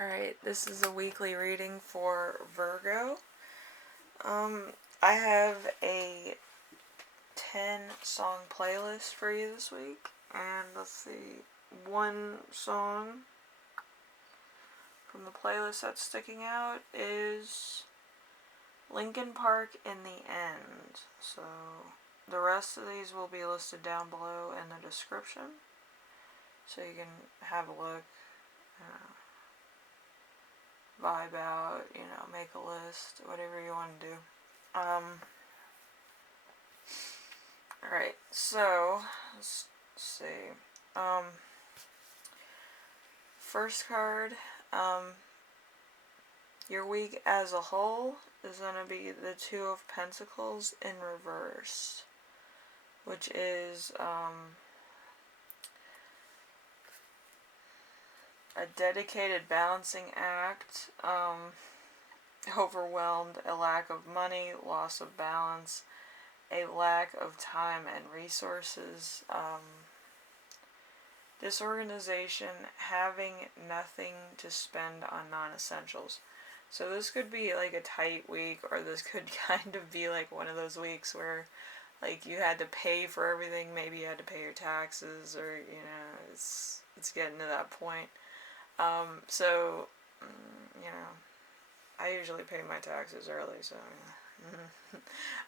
Alright, this is a weekly reading for Virgo. I have a 10 song playlist for you this week. And let's see, one song from the playlist that's sticking out is Linkin Park in the End. So the rest of these will be listed down below in the description. So you can have a look, vibe out, make a list, whatever you want to do. Alright, so, let's see. First card, your week as a whole is going to be the Two of Pentacles in reverse, which is, a dedicated balancing act, overwhelmed, a lack of money, loss of balance, a lack of time and resources, disorganization, having nothing to spend on non-essentials. So this could be like a tight week, or this could kind of be like one of those weeks where like you had to pay for everything. Maybe you had to pay your taxes, or it's getting to that point. I usually pay my taxes early, so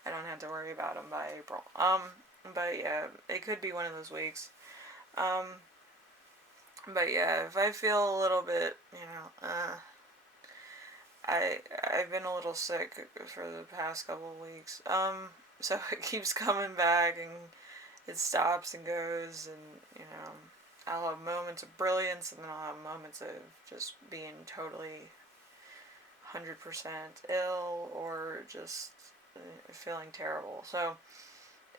I don't have to worry about them by April. But yeah, it could be one of those weeks. But yeah, if I feel a little bit, I've been a little sick for the past couple of weeks. So it keeps coming back, and it stops and goes, and I'll have moments of brilliance, and then I'll have moments of just being totally 100% ill, or just feeling terrible. So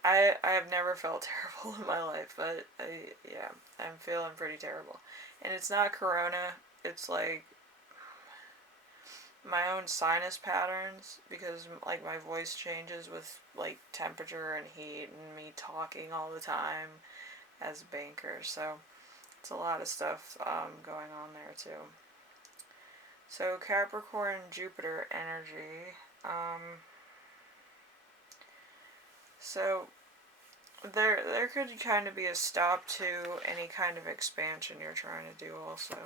I have never felt terrible in my life, but I'm feeling pretty terrible. And it's not corona, it's like my own sinus patterns, because like my voice changes with like temperature and heat and me talking all the time as a banker. So it's a lot of stuff going on there too. So Capricorn, Jupiter energy. So there could kind of be a stop to any kind of expansion you're trying to do also.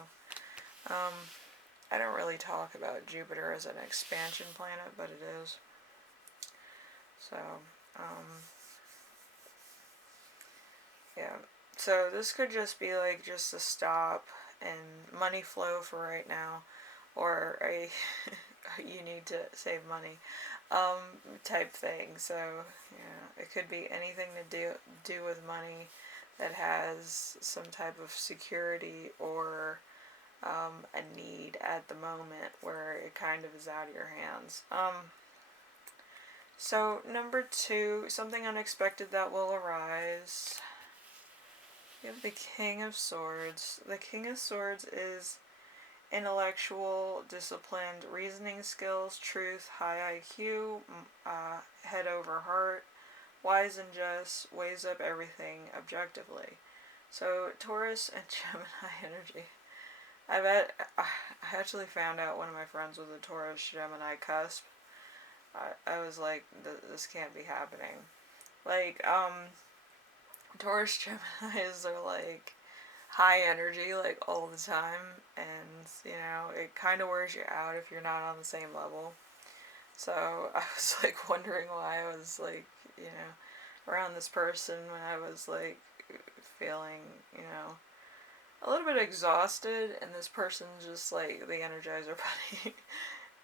I don't really talk about Jupiter as an expansion planet, but it is. So, yeah. So this could just be like just a stop and money flow for right now, or a you need to save money type thing. So it could be anything to do with money that has some type of security, or a need at the moment where it kind of is out of your hands. So number 2, something unexpected that will arise. You have the King of Swords. The King of Swords is intellectual, disciplined, reasoning skills, truth, high IQ, head over heart, wise and just, weighs up everything objectively. So Taurus and Gemini energy. I actually found out one of my friends was a Taurus Gemini cusp. I was like, this can't be happening. Like, Taurus Geminis are like high energy like all the time, and it kind of wears you out if you're not on the same level. So I was like wondering why I was like around this person when I was like feeling a little bit exhausted, and this person's just like the Energizer Bunny.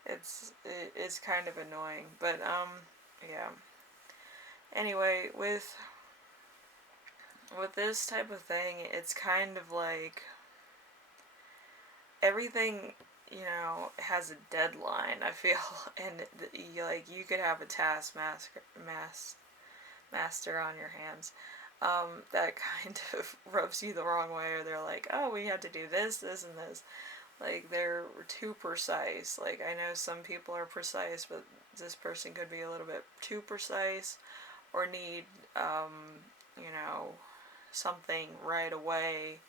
It's kind of annoying, but yeah. Anyway, with this type of thing, it's kind of like everything has a deadline, I feel, and you could have a taskmaster on your hands that kind of rubs you the wrong way, or they're like, oh, we have to do this, this, and this. Like, they're too precise. Like, I know some people are precise, but this person could be a little bit too precise, or need, something right away.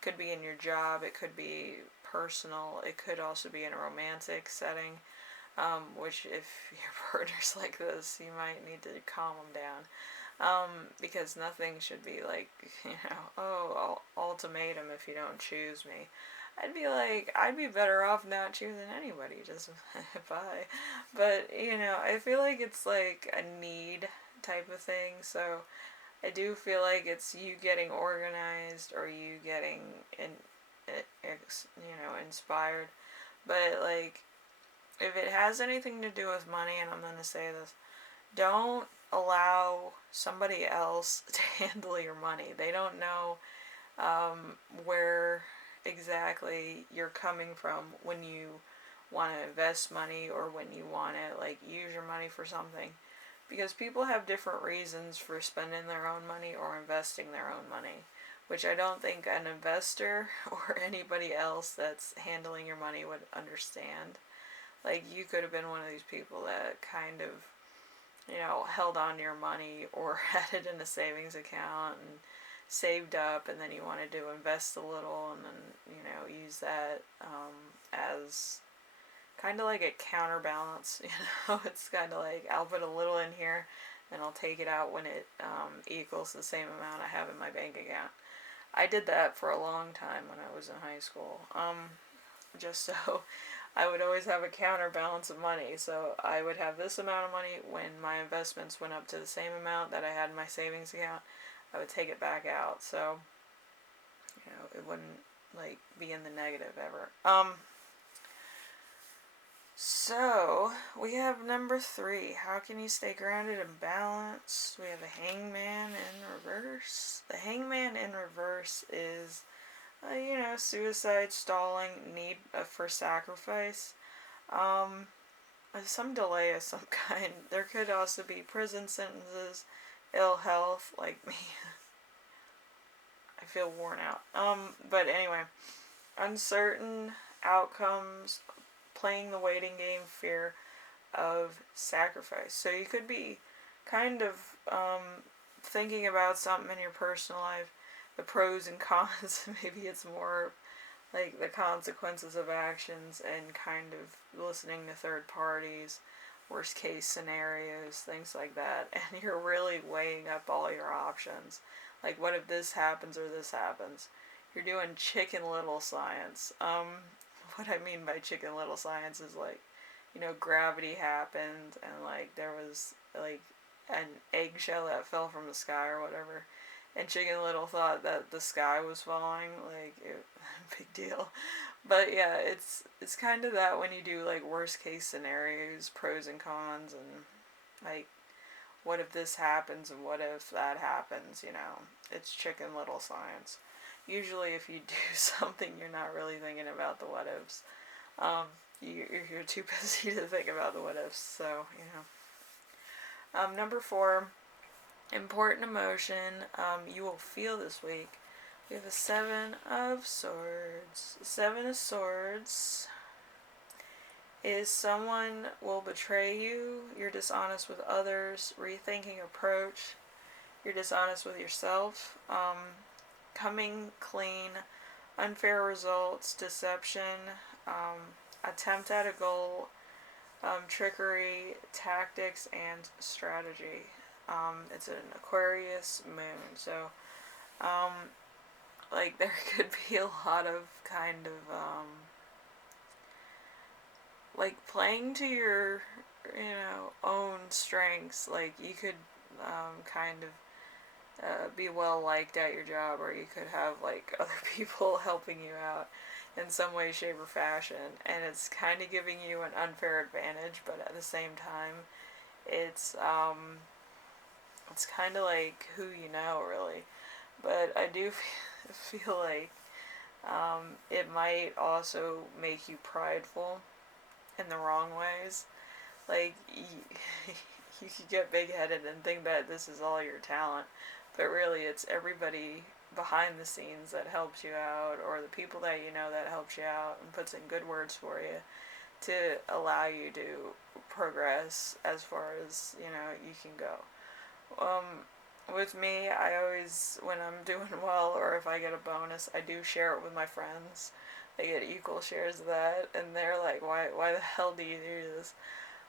Could be in your job, it could be personal. It could also be in a romantic setting, which if your partner's like this, you might need to calm them down. Because nothing should be like, oh, ultimatum if you don't choose me. I'd be like, I'd be better off not choosing anybody, just bye. But, I feel like it's like a need type of thing, so I do feel like it's you getting organized or you getting, inspired. But, like, if it has anything to do with money, and I'm going to say this, don't allow somebody else to handle your money. They don't know where exactly you're coming from when you want to invest money or when you want to like use your money for something, because people have different reasons for spending their own money or investing their own money, which I don't think an investor or anybody else that's handling your money would understand. Like, you could have been one of these people that kind of held on to your money or had it in a savings account and saved up, and then you wanted to invest a little and then, use that as kind of like a counterbalance. It's kind of like, I'll put a little in here and I'll take it out when it equals the same amount I have in my bank account. I did that for a long time when I was in high school. Just so I would always have a counterbalance of money. So I would have this amount of money when my investments went up to the same amount that I had in my savings account. I would take it back out, so it wouldn't like be in the negative ever. So we have number 3. How can you stay grounded and balanced? We have the Hangman in reverse. The Hangman in reverse is suicide, stalling, need for sacrifice, some delay of some kind. There could also be prison sentences, ill health, like me. I feel worn out. But anyway, uncertain outcomes, playing the waiting game, fear of sacrifice. So you could be kind of thinking about something in your personal life, the pros and cons. Maybe it's more like the consequences of actions and kind of listening to third parties, worst case scenarios, things like that. And you're really weighing up all your options. Like, what if this happens or this happens? You're doing Chicken Little science. What I mean by Chicken Little science is like, gravity happened and like there was like an eggshell that fell from the sky or whatever, and Chicken Little thought that the sky was falling. Like, big deal. But yeah, it's kind of that when you do like worst case scenarios, pros and cons, and like, what if this happens and what if that happens? It's Chicken Little science. Usually, if you do something, you're not really thinking about the what ifs. You're too busy to think about the what ifs. So number 4. Important emotion you will feel this week. We have a 7 of Swords. 7 of Swords is someone will betray you. You're dishonest with others. Rethinking approach. You're dishonest with yourself. Coming clean. Unfair results. Deception. Attempt at a goal. Trickery. Tactics and strategy. It's an Aquarius moon, so like there could be a lot of kind of like playing to your own strengths. Like, you could kind of be well liked at your job, or you could have like other people helping you out in some way, shape, or fashion, and it's kind of giving you an unfair advantage, but at the same time it's kind of like who really. But I do feel like it might also make you prideful in the wrong ways. Like, you could get big-headed and think that this is all your talent, but really it's everybody behind the scenes that helps you out, or the people that that helps you out and puts in good words for you to allow you to progress as far as you can go. With me, I always, when I'm doing well or if I get a bonus, I do share it with my friends. they get equal shares of that, and they're like, why the hell do you do this?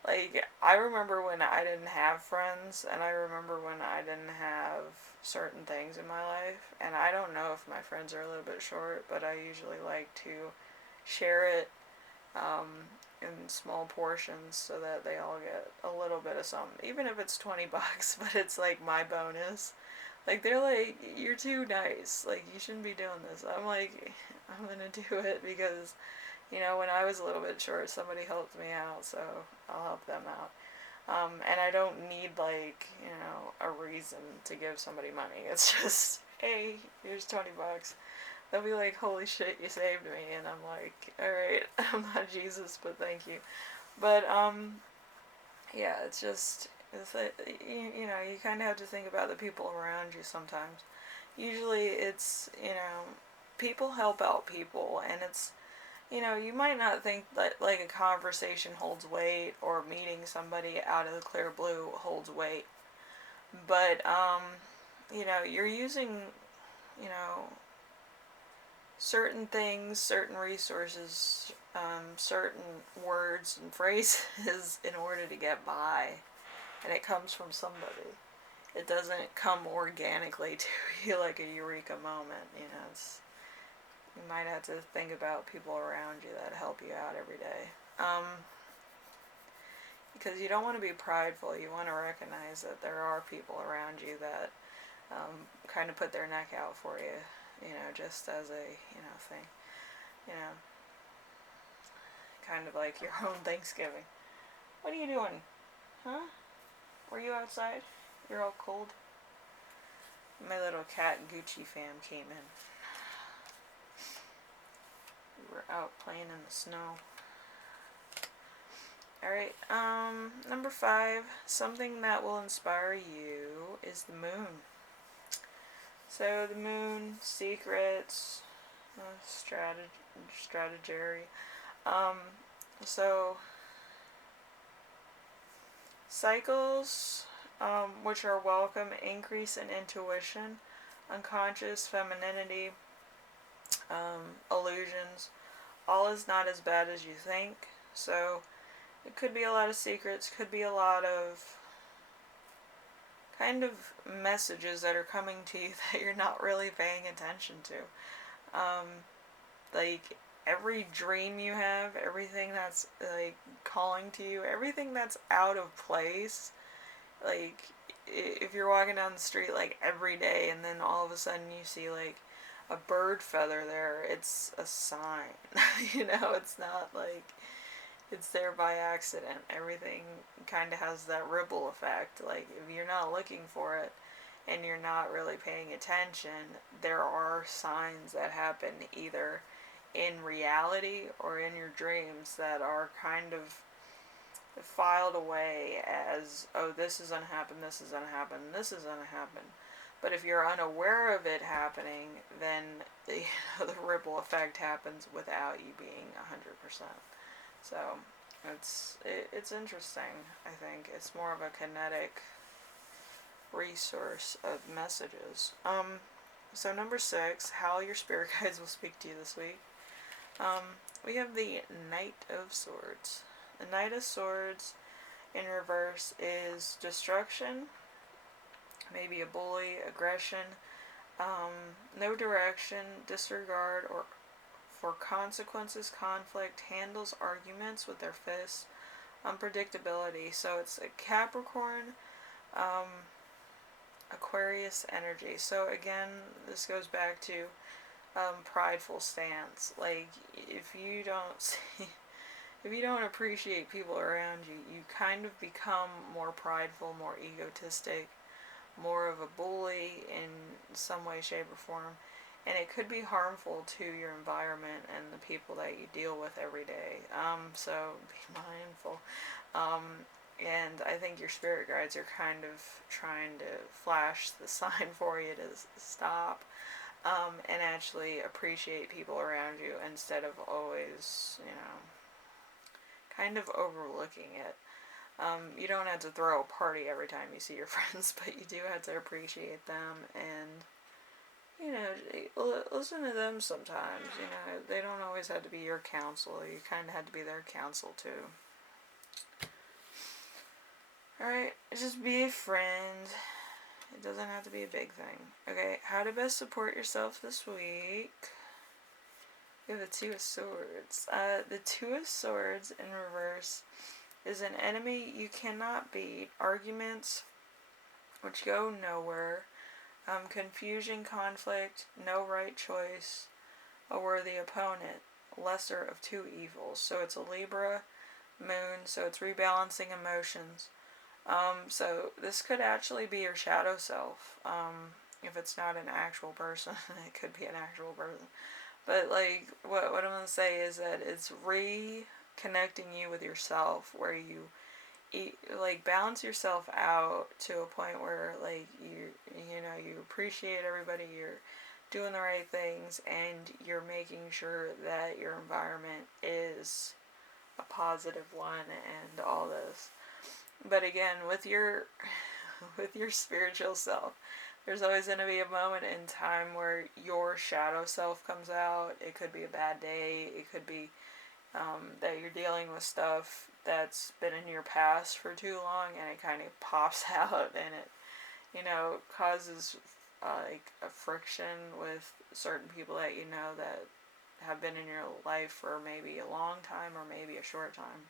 Like, I remember when I didn't have friends, and I remember when I didn't have certain things in my life, and I don't know if my friends are a little bit short, but I usually like to share it in small portions so that they all get a little bit of something, even if it's $20, but it's like my bonus. Like, they're like, you're too nice, like, you shouldn't be doing this. I'm like, I'm gonna do it because, when I was a little bit short, somebody helped me out, so I'll help them out. And I don't need, like, a reason to give somebody money. It's just, hey, here's $20. They'll be like, holy shit, you saved me. And I'm like, alright, I'm not Jesus, but thank you. But, yeah, it's just, you kind of have to think about the people around you sometimes. Usually it's, people help out people, and it's, you might not think that, like, a conversation holds weight, or meeting somebody out of the clear blue holds weight. But, you're using, you know, certain things, certain resources, certain words and phrases in order to get by. And it comes from somebody. It doesn't come organically to you like a eureka moment, you might have to think about people around you that help you out every day. Because you don't want to be prideful. You want to recognize that there are people around you that kind of put their neck out for you, just as a, thing. Kind of like your own Thanksgiving. What are you doing? Huh? Were you outside? You're all cold? My little cat Gucci fam came in. We were out playing in the snow. Alright, number 5, something that will inspire you is the moon. So the moon, secrets, strategy. So cycles, which are welcome, increase in intuition, unconscious femininity, illusions. All is not as bad as you think. So it could be a lot of secrets, could be a lot of kind of messages that are coming to you that you're not really paying attention to. Like, every dream you have, everything that's, like, calling to you, everything that's out of place, like, if you're walking down the street, like, every day, and then all of a sudden you see, like, a bird feather there, it's a sign. It's not like it's there by accident. Everything kind of has that ripple effect. Like, if you're not looking for it and you're not really paying attention, there are signs that happen either in reality or in your dreams that are kind of filed away as, oh, this is gonna happen, this is gonna happen, this is gonna happen. But if you're unaware of it happening, then the ripple effect happens without you being 100%. So it's interesting. I think it's more of a kinetic resource of messages. So number 6, how your spirit guides will speak to you this week. We have the Knight of Swords. The Knight of Swords in reverse is destruction, maybe a bully, aggression, no direction, disregard, or for consequences, conflict, handles arguments with their fists, unpredictability. So it's a Capricorn, Aquarius energy. So again, this goes back to prideful stance. Like, if you don't appreciate people around you, you kind of become more prideful, more egotistic, more of a bully in some way, shape, or form. And it could be harmful to your environment and the people that you deal with every day. So be mindful. And I think your spirit guides are kind of trying to flash the sign for you to stop, and actually appreciate people around you instead of always, kind of overlooking it. You don't have to throw a party every time you see your friends, but you do have to appreciate them and, you know, listen to them sometimes. You know, they don't always have to be your counsel. You kind of had to be their counsel too. Alright, just be a friend. It doesn't have to be a big thing. Okay, how to best support yourself this week. We have the Two of Swords. The Two of Swords in reverse is an enemy you cannot beat. Arguments which go nowhere. Confusion, conflict, no right choice, a worthy opponent, lesser of two evils. So it's a Libra moon, so it's rebalancing emotions. So this could actually be your shadow self. If it's not an actual person, it could be an actual person. But like, what I'm gonna say is that it's reconnecting you with yourself, where you like balance yourself out to a point where like you know you appreciate everybody, you're doing the right things, and you're making sure that your environment is a positive one and all this. But again, with your with your spiritual self, there's always going to be a moment in time where your shadow self comes out. It could be a bad day. It could be that you're dealing with stuff that's been in your past for too long, and it kind of pops out, and it, you know, causes like a friction with certain people that you know that have been in your life for maybe a long time or maybe a short time.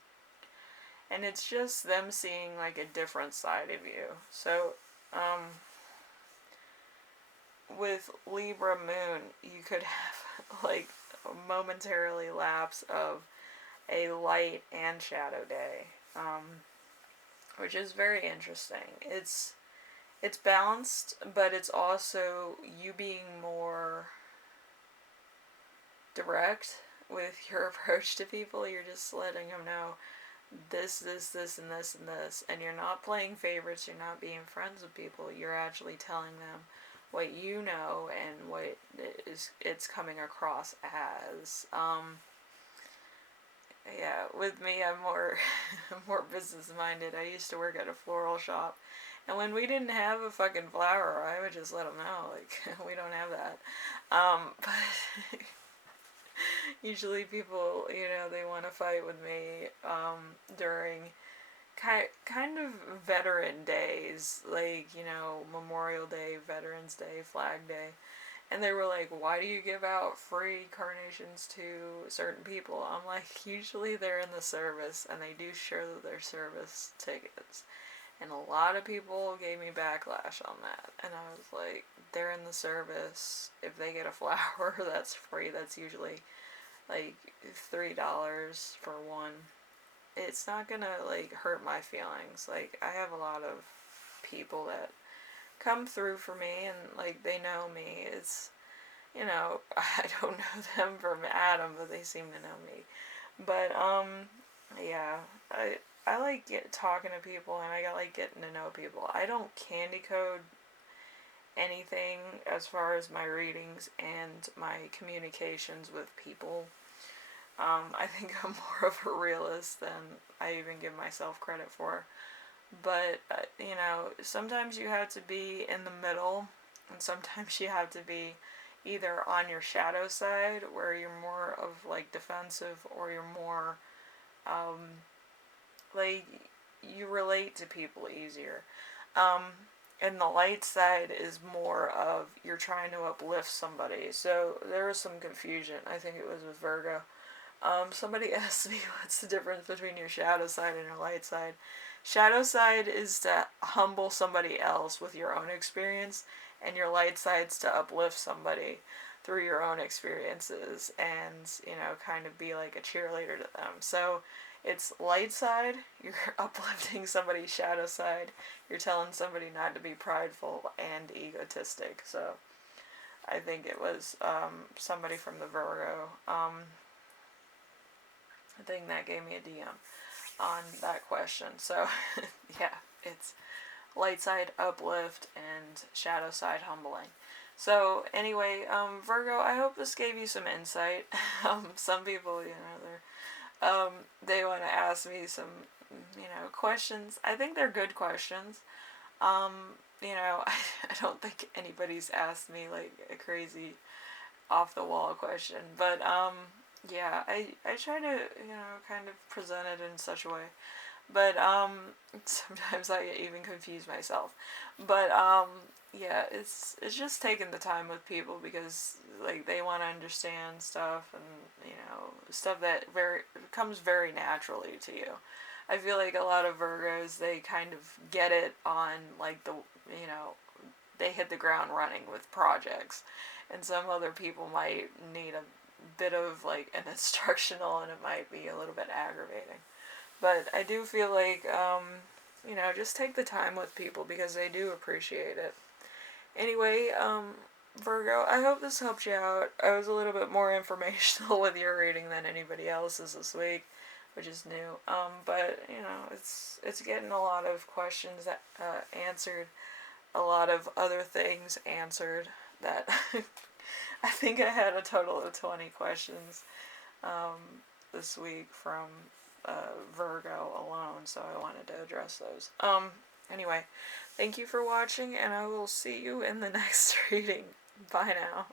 And it's just them seeing like a different side of you. So, with Libra moon, you could have like a momentarily lapse of a light and shadow day, which is very interesting. It's balanced, but it's also you being more direct with your approach to people. You're just letting them know this, and this, and this, and you're not playing favorites. You're not being friends with people. You're actually telling them what you know and what it's coming across as. Yeah, with me, I'm more more business minded. I used to work at a floral shop, and when we didn't have a fucking flower, I would just let them know, like, we don't have that. But usually people, you know, they want to fight with me during kind of veteran days, like, you know, Memorial Day, Veterans Day, Flag Day. And they were like, why do you give out free carnations to certain people? I'm like, usually they're in the service, and they do show their service tickets. And a lot of people gave me backlash on that. And I was like, they're in the service. If they get a flower that's free, that's usually like $3 for one. It's not gonna like hurt my feelings. Like, I have a lot of people that come through for me, and like they know me. It's, you know, I don't know them from Adam, but they seem to know me. But yeah, I like talking to people, and I like getting to know people. I don't candy code anything as far as my readings and my communications with people. I think I'm more of a realist than I even give myself credit for. But, you know, sometimes you have to be in the middle, and sometimes you have to be either on your shadow side, where you're more of, like, defensive, or you're more, like, you relate to people easier. And the light side is more of you're trying to uplift somebody. So there was some confusion. I think it was with Virgo. Somebody asked me what's the difference between your shadow side and your light side. Shadow side is to humble somebody else with your own experience, and your light side's to uplift somebody through your own experiences and, you know, kind of be like a cheerleader to them. So it's light side, you're uplifting somebody's shadow side, you're telling somebody not to be prideful and egotistic. So I think it was somebody from the Virgo thing that gave me a DM on that question. So yeah, it's light side uplift and shadow side humbling. So anyway, Virgo, I hope this gave you some insight. Some people, you know, they want to ask me some, you know, questions. I think they're good questions. Um, you know, I don't think anybody's asked me like a crazy off the wall question, but yeah, I try to, you know, kind of present it in such a way. But sometimes I even confuse myself. But yeah, it's just taking the time with people because like they want to understand stuff, and you know, stuff that very comes very naturally to you. I feel like a lot of Virgos, they kind of get it on like the, you know, they hit the ground running with projects, and some other people might need a bit of like an instructional, and it might be a little bit aggravating. But I do feel like, you know, just take the time with people because they do appreciate it. Anyway, Virgo, I hope this helped you out. I was a little bit more informational with your reading than anybody else's this week, which is new. But you know, it's getting a lot of questions that, answered, a lot of other things answered. That I think I had a total of 20 questions, this week from, Virgo alone, so I wanted to address those. Anyway, thank you for watching, and I will see you in the next reading. Bye now.